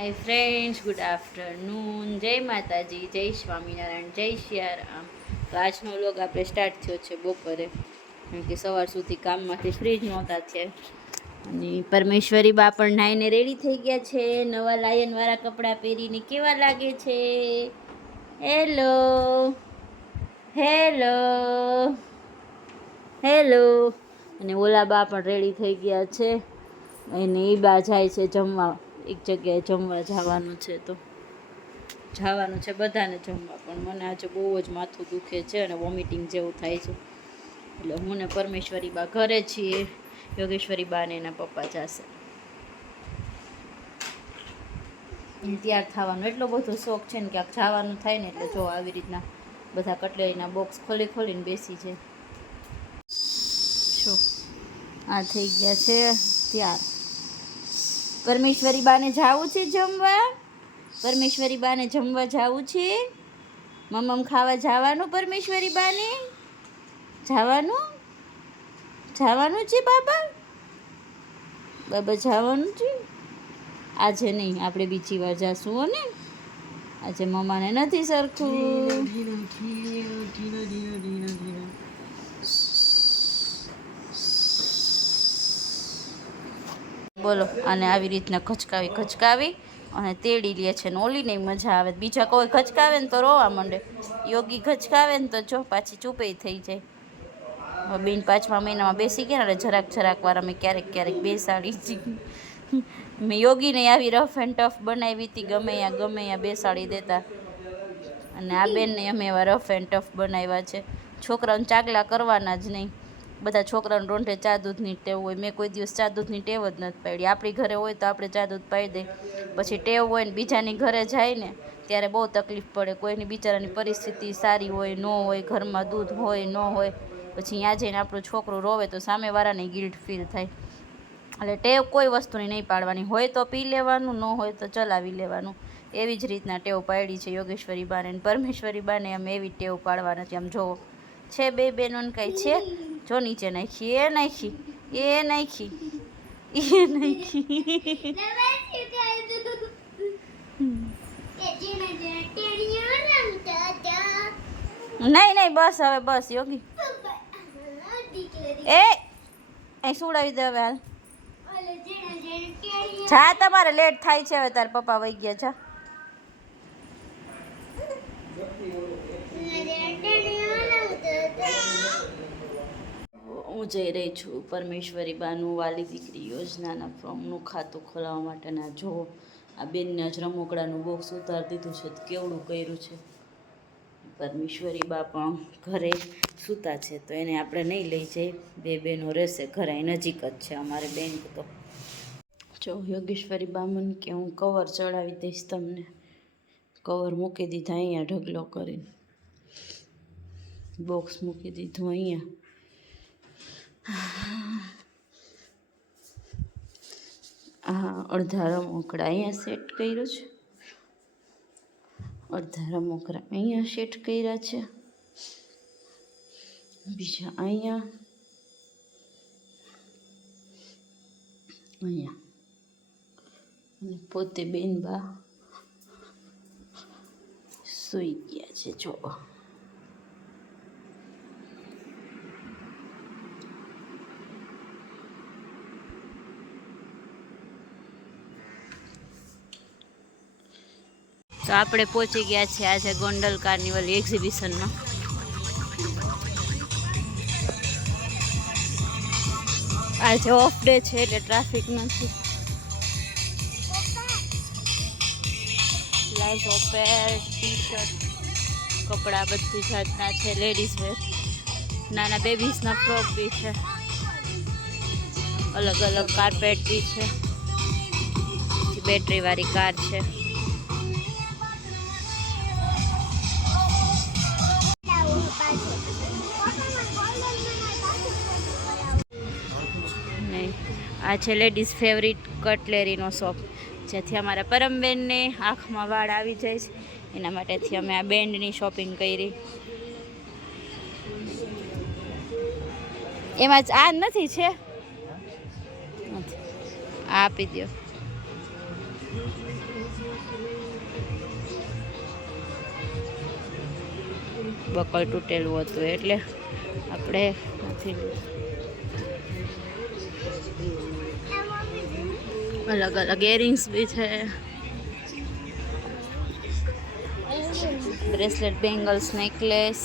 Hi friends good afternoon જય માતાજી જય સ્વામિનારાયણ જય સિયારામ તો આજનો લોગ આપણે સ્ટાર્ટ થયો છે બપોરે. કેમ કે સવાર સુધી કામમાંથી ફ્રી જ નહોતા છે. અને પરમેશ્વરી બા પણ નાઈને રેડી થઈ ગયા છે. નવા લાયનવાળા કપડાં પહેરીને કેવા લાગે છે? હેલો હેલો હેલો અને ઓલા બા પણ રેડી થઈ ગયા છે. અને એ બા જાય છે જમવા. એક જગ્યાએ જમવા જવાનું છે તો. જવાનું છે બધાને જમવા, પણ મને આજે બહુ જ માથું દુખે છે અને વોમિટિંગ જેવું થાય છે. એટલે હું ને પરમેશ્વરી બા ઘરે છીએ, યોગેશ્વરી બા ને એના પપ્પા જશે. તૈયાર થવાનો એટલો બધો શોખ છે ને ક્યાંક જવાનું થાય ને એટલે જો આવી રીતના બધા કટલેરીના બોક્સ ખોલી ખોલીને બેસી છે શું આ થઈ ગયા છે, તૈયાર. પરમેશ્વરી બાને જાવું છે જમવા? પરમેશ્વરી બાને જમવા જાવું છે? મમ્મ ખાવા જવાનું પરમેશ્વરી બાને જવાનું? જવાનું છે બાબા? બાબા જવાનું છે? આજે નહીં, આપણે બીજી વાર જાશું, હો ને? આજે મમ્માને નથી સરખું. બોલો. અને આવી રીતના ખચકાવી ખચકાવી અને તેડી લે છે. ને ઓલીને મજા આવે. બીજા કોઈ ખચકાવે ને તો રોવા માંડે. યોગી ખચકાવે ને તો જો પાછી ચૂપે થઈ જાય. બેન પાંચમા મહિનામાં બેસી ગયા ને જરાક જરાક વાર અમે ક્યારેક ક્યારેક બેસાડી છીએ મેં યોગીને આવી રફ એન્ડ ટફ બનાવી હતી ગમે ત્યાં ગમે ત્યાં બેસાડી દેતા. અને આ બેનને અમે એવા રફ એન્ડ ટફ બનાવ્યા છે. છોકરાઓને ચાગલા કરવાના જ નહીં. બધા છોકરાને રોંઢે ચા દૂધની ટેવ હોય, મેં કોઈ દિવસ ચા દૂધની ટેવ જ નથી પાડી. આપણી ઘરે હોય તો આપણે ચા દૂધ પાડી દઈએ પછી ટેવ હોય ને બીજાની ઘરે જાય ને, ત્યારે બહુ તકલીફ પડે. કોઈની બિચારાની પરિસ્થિતિ સારી હોય, ન હોય, ઘરમાં દૂધ હોય, ન હોય, પછી ત્યાં જઈને આપણું છોકરું રોવે તો સામેવાળાને ગિલ્ટ ફીલ થાય. એટલે ટેવ કોઈ વસ્તુની નહીં પાડવાની. હોય તો પી લેવાનું, ન હોય તો ચલાવી લેવાનું. એવી જ રીતના ટેવ પાડી છે યોગેશ્વરી બાને પરમેશ્વરી બાને અમે એવી ટેવ પાડવાના નથી. આમ જોવો. છે બે બેનોને કંઈ છે? જો નીચે નાખી, એ નાખી એ નાખી એ નાખી. નહીં નહીં, બસ હવે, બસ, યોગી. એ, અહીં સુડાવી દે હવે હાલ. જા, તમારે લેટ થાય છે હવે, તાર પપ્પા વહી ગયા છે હું જઈ રહી છું પરમેશ્વરી બાનું વાલી દીકરી યોજનાના ફોર્મનું ખાતું ખોલાવવા માટેના. જો આ બેનને જ રમકડાનું બોક્સ ઉતારી દીધું છે, તો કેવડું કર્યું છે? પરમેશ્વરી બા પણ ઘરે સૂતા છે, તો એને આપણે નહીં લઈ જઈએ બે બેનો રહેશે ઘરે નજીક જ છે અમારે બેંક તો. જો યોગેશ્વરી બામન કે હું કવર ચડાવી દઈશ તમને. કવર મૂકી દીધા, અહીંયા ઢગલો કરીને. બોક્સ મૂકી દીધું, અહીંયા. આ અડધા રમકડા અહીંયા સેટ કર્યું છે. અડધા રમકડા અહીંયા સેટ કર્યા છે. બીજા અહીંયા અહીંયા અને પોતે બેન બા સૂઈ ગયા છે જો તો આપણે પહોંચી ગયા છીએ આજે ગોંડલ કાર્નિવલ એક્ઝિબિશનમાં આજે ઓફ ડે છે એટલે ટ્રાફિક નથી. પ્લાઝો પેર ટી શર્ટ કપડાં બધી જાતના છે લેડીઝ વેર નાના બેબીઝના ફ્રોક બી છે. અલગ અલગ કાર્પેટ બી છે. બેટરીવાળી કાર છે. આ છે લેડીઝ ફેવરિટ કટલેરીનો શોપ જેથી અમારા પરમબેનને આંખમાં વાળ આવી જાય છે. એના માટેથી અમે આ બેન્ડની શોપિંગ કરી. એમાં જ આ નથી છે? આપી દો બકલ તૂટેલું હતું એટલે આપણે નથી અલગ અલગ ઇયરિંગ્સ બી છે. Bracelet bangles necklace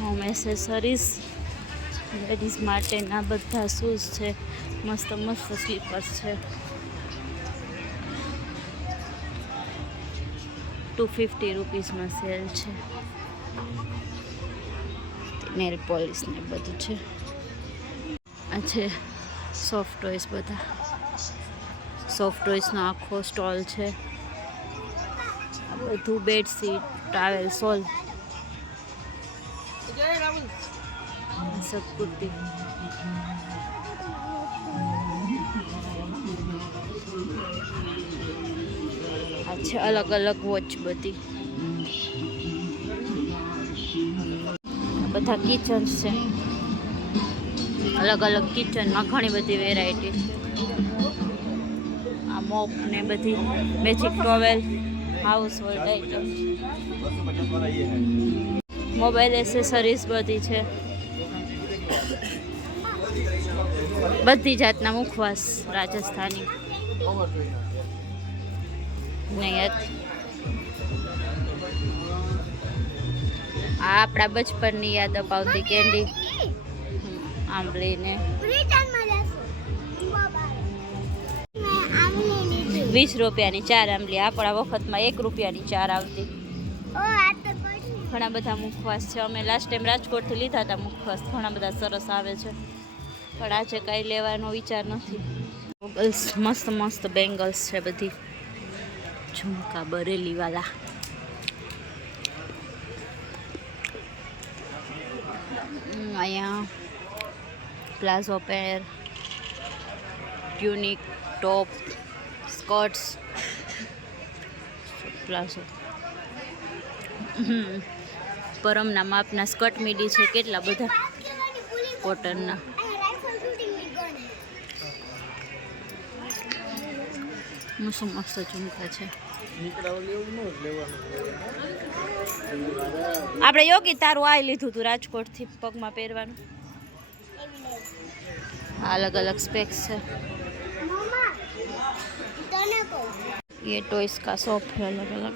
home accessories ladies માટેના બધા શૂઝ છે. મસ્ત મસ્ત સ્લીપર્સ છે. ટુ ફિફ્ટી રૂપીસમાં સેલ છે. નેલ પોલિશ ને બધું છે. આ છે સોફ્ટ ટોયસ બધા. સોફ્ટ ટોયસનો આખો સ્ટોલ છે. આ બધું બેડશીટ ટાવેલ સોલ. सब છે, અલગ અલગ વોચ બધી. બધા કિચન છે. અલગ અલગ કિચનમાં ઘણી બધી વેરાયટી આ મોપ ને બધી મેજિક ટોવેલ હાઉસ હોય આઈટમ મોબાઈલ એસેસરીઝ બધી છે. બધી જાતના મુખવાસ રાજસ્થાની. નહીં આ આપણા બચપનની યાદ અપાવતી કેન્ડી. આંબલીને. વીસ રૂપિયાની ચાર આંબલી. આપણા વખતમાં એક રૂપિયાની ચાર આવતી. ઘણા બધા મુખવાસ છે. અમે લાસ્ટ ટાઈમ રાજકોટથી લીધા હતા મુખવાસ. ઘણા બધા સરસ આવે છે. પણ આજે કાંઈ લેવાનો વિચાર નથી. મસ્ત મસ્ત બેંગલ્સ છે બધી. ઝુમકા બરેલીવાલા. અહીંયા palazzo pair, tunic, top, skirts, palazzo. પરમના માપના સ્કર્ટ મીડી છે, કેટલા બધા? કોટનના. મસ્ત મસ્ત ઝુમકા છે. આપણે યોગી તારું આ લીધું હતું રાજકોટથી પગમાં પહેરવાનું આ અલગ અલગ સ્પેક્સ છે ये टॉयस का शॉप है अलग अलग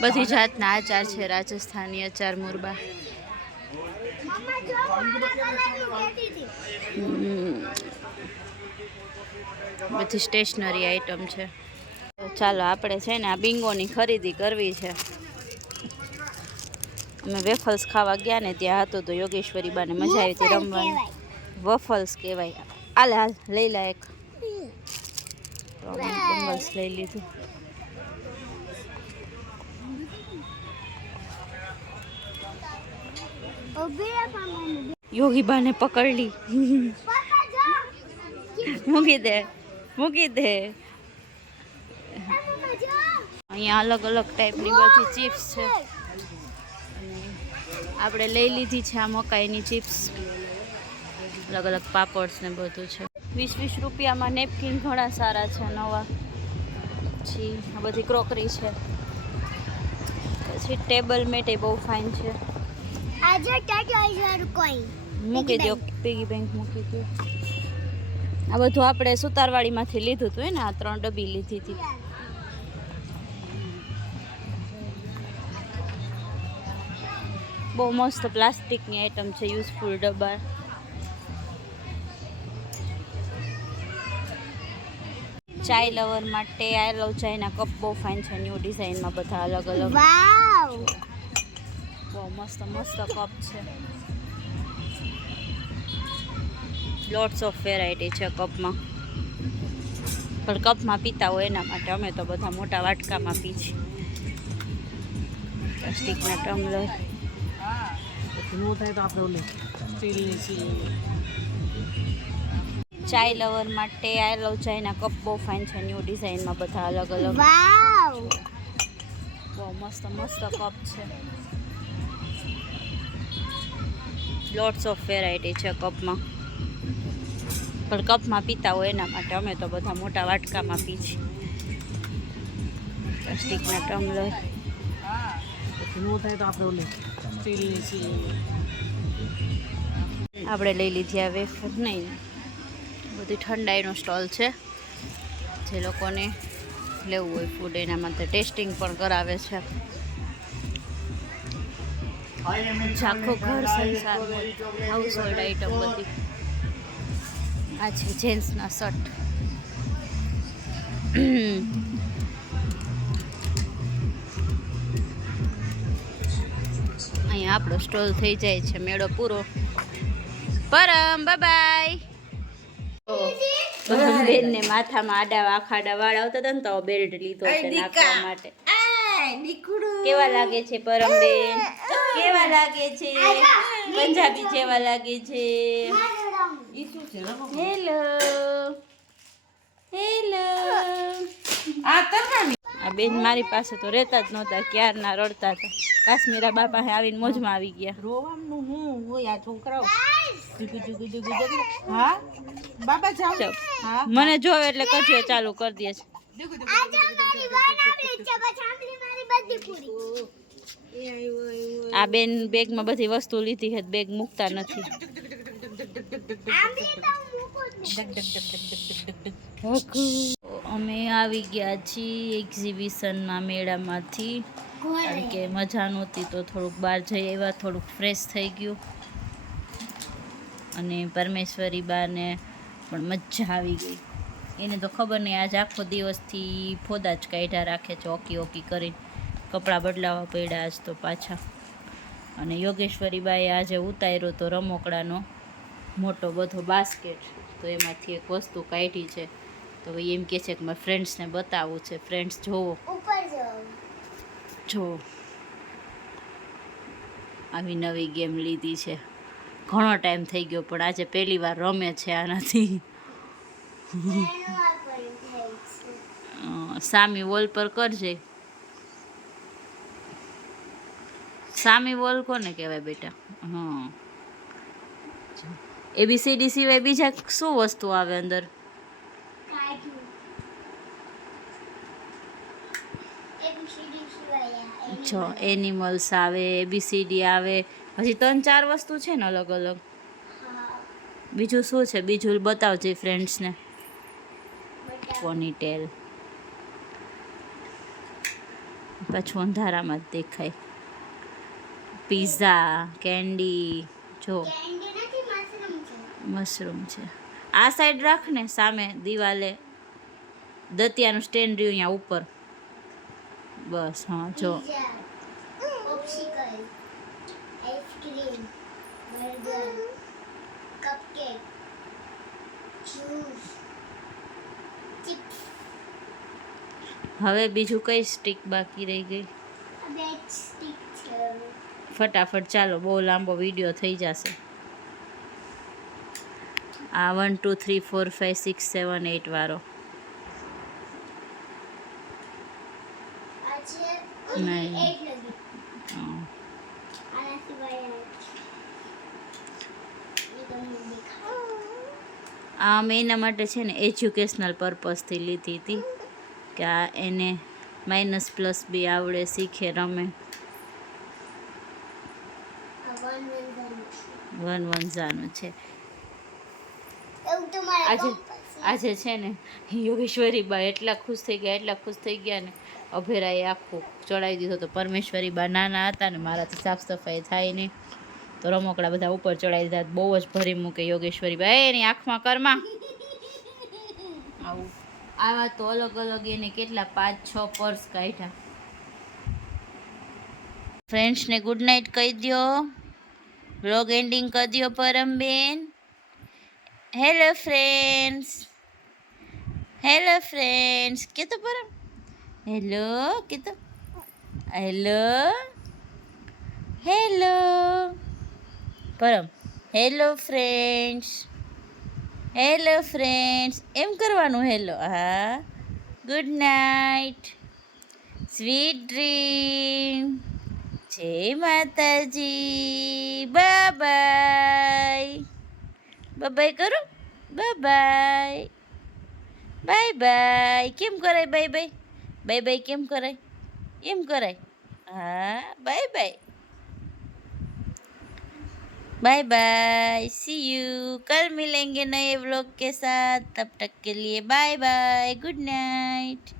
બધી જાતના આચાર છે, રાજસ્થાની આચાર, મોરબા. બધી સ્ટેશનરી આઈટમ છે. ચાલો, આપણે છે ને આ બિંગોની ખરીદી કરવી છે. અમે વેફલ્સ ખાવા ગયા ને ત્યાં હતું તો યોગેશ્વરી બાને મજા આવી હતી રમવાની. વફલ્સ કહેવાય. હાલ હાલ લઈ લે એક. બંગલ્સ લઈ લીધું. યોગી બાને પકડ મૂકી દે મૂકી દે. અહીંયા અલગ અલગ ટાઈપની બધી ચિપ્સ છે. આપણે લઈ લીધી છે આ મકાઈની ચિપ્સ અલગ અલગ પાપડ્સ ને બધું છે. વીસ વીસ રૂપિયામાં નેપકિન ઘણા સારા છે નવા. પછી આ બધી ક્રોકરી છે. પછી ટેબલ મેટ એ બહુ ફાઇન છે. મૂકી દો પીગી બેંક મૂકી દો આ બધું આપણે સુતારવાડીમાંથી લીધું હતું ને આ ત્રણ ડબ્બી લીધી હતી. બહુ મસ્ત પ્લાસ્ટિકની આઈટમ છે યુઝફુલ ડબ્બા. ચાય લવર માટે આઈ લવ ચાયના કપ બહુ ફાઇન છે ન્યૂ ડિઝાઇનમાં બધા અલગ અલગ. વાવ! બહુ મસ્ત મસ્ત કપ છે. લોટ્સ ઓફ વેરાયટી છે કપમાં. પણ કપમાં પીતા હોય એના માટે અમે તો બધા મોટા વાટકામાં પી છીએ. પ્લાસ્ટિકના ટમ્લરનું થાય તો આપણે સ્ટીલની ચાય લવર માટે આઈ લવ ચાયના કપ બહુ ફાઇન છે ન્યૂ ડિઝાઇનમાં બધા અલગ અલગ. વાવ! બહુ મસ્ત મસ્ત કપ છે. લોટ્સ ઓફ વેરાયટી છે કપમાં. પણ કપમાં પીતા હોય એના માટે અમે તો બધા મોટા વાટકામાં પી છીએ. પ્લાસ્ટિકના ટમલર આપણે લઈ લીધી આ વેફર. નહીં બધી ઠંડાઈનો સ્ટોલ છે. જે લોકોને લેવું હોય ફૂડ એના માટે ટેસ્ટિંગ પણ કરાવે છે. આખો ઘર સંસાર હાઉસ હોલ્ડ આઈટમ બધી. આ છે જેન્ટ્સના શર્ટ. અહીંયા આપણો સ્ટોલ થઈ જાય છે, મેળો પૂરો. પરમ બાય બેન ને માથામાં આડા આખાડા વાળ આવતા હતા ને તો બેલ્ટ લીધો છે નાખવા માટે. કેવા લાગે છે પરમ બેન કેવા લાગે છે? પંજાબી જેવા લાગે છે? હેલો. હેલો. આ બેન મારી પાસે તો રહેતા જ નહોતા ક્યારના રડતા હતા કાશ્મીરા બાપા આવીને મોજમાં આવી ગયા રોવાનું હું હોય આ છોકરાઓ હા બાબા હા મને જોવે એટલે કચરો ચાલુ કરી દે છે આ બેન બેગમાં બધી વસ્તુ લીધી છે બેગ મૂકતા નથી અમે આવી ગયા છીએ એક્ઝિબિશનમાં મેળામાંથી. કારણ કે મજા નહોતી તો થોડુંક બહાર જઈ આવ્યા થોડુંક ફ્રેશ થઈ ગયું. અને પરમેશ્વરી બાને પણ મજા આવી ગઈ. એને તો ખબર નહીં આજ આખો દિવસથી ફોદા જ કાઢ્યા રાખે છે ઓકી ઓકી કરીને. કપડાં બદલાવા પડ્યા આજ તો પાછા. અને યોગેશ્વરી બાએ આજે ઉતાર્યો તો રમકડાનો મોટો બધો બાસ્કેટ તો એમાંથી એક વસ્તુ કાઢી છે. તો એ એમ કહે છે કે મારા ફ્રેન્ડ્સને બતાવવું છે. ફ્રેન્ડ્સ જોવો. જોવો જો. આવી નવી ગેમ લીધી છે. ઘણો ટાઈમ થઈ ગયો પણ આજે પહેલી વાર રમે છે આનાથી. સામી વોલ પર કરજે. સામી વોલ કોને કહેવાય બેટા? હા. એબીસીડી સિવાય બીજા શું વસ્તુ આવે અંદર કાઢ્યું એબીસીડી સિવાય આ એનિમલ્સ આવે એબીસીડી આવે. પછી ત્રણ ચાર વસ્તુ છે ને અલગ અલગ. બીજું શું છે? બીજું બતાવજે ફ્રેન્ડ્સને પોનીટેલ પાછું અંધારામાં જ દેખાય. પિઝા કેન્ડી જો. મશરૂમ છે. મશરૂમ છે. આ સાઈડ રાખ ને સામે દિવાલે. દતિયાનું સ્ટેન્ડ રહ્યું અહીંયા ઉપર. બસ હા જો. Ice cream burger cupcake juice chips. હવે બીજું કઈ સ્ટીક બાકી રહી ગઈ? ફટાફટ ચાલો બહુ લાંબો વીડિયો થઈ જશે. આ one two three four five six seven eight વાળો આજે નહીં. એટ લગી હં. આના સિવાય આ એ તમને દેખાડું. આ અમે એના માટે છે ને એજ્યુકેશનલ પર્પઝથી લીધી હતી કે આ એને માઇનસ પ્લસ બી આવડે શીખે રમે one one one one one જાનું છે આજે આજે છે ને યોગેશ્વરી બા એટલા ખુશ થઈ ગયા એટલા ખુશ થઈ ગયા ને અભેરાએ આખું ચડાવી દીધો તો પરમેશ્વરી બા નાના હતા ને મારાથી સાફ સફાઈ થાય નહીં. તો રમકડા બધા ઉપર ચડાવી દીધા. બહુ જ ભરી મૂકે યોગેશ્વરી બા એની આંખમાં કરમાં આવું. આવા તો અલગ અલગ એને કેટલા પાંચ છ પર્સ કાઢ્યા. ફ્રેન્ડ્સને ગુડ નાઇટ કહી દો બ્લોગ એન્ડિંગ કરી દો પરમબેન. હેલો ફ્રેન્ડ્સ હેલો ફ્રેન્ડ્સ કે તો પરમ હેલો કે તો hello hello Param hello friends hello friends એમ કરવાનું હેલો હા ગુડ નાઇટ સ્વીટ ડ્રીમ જય માતાજી બાય બાય કરું બાય બાય બાય કેમ કરાય બાય બાય બાય બાય કેમ કરાય એમ કરાય हाँ bye bye bye bye see you कल मिलेंगे नए व्लॉग के साथ तब तक के लिए बाय बाय गुड नाइट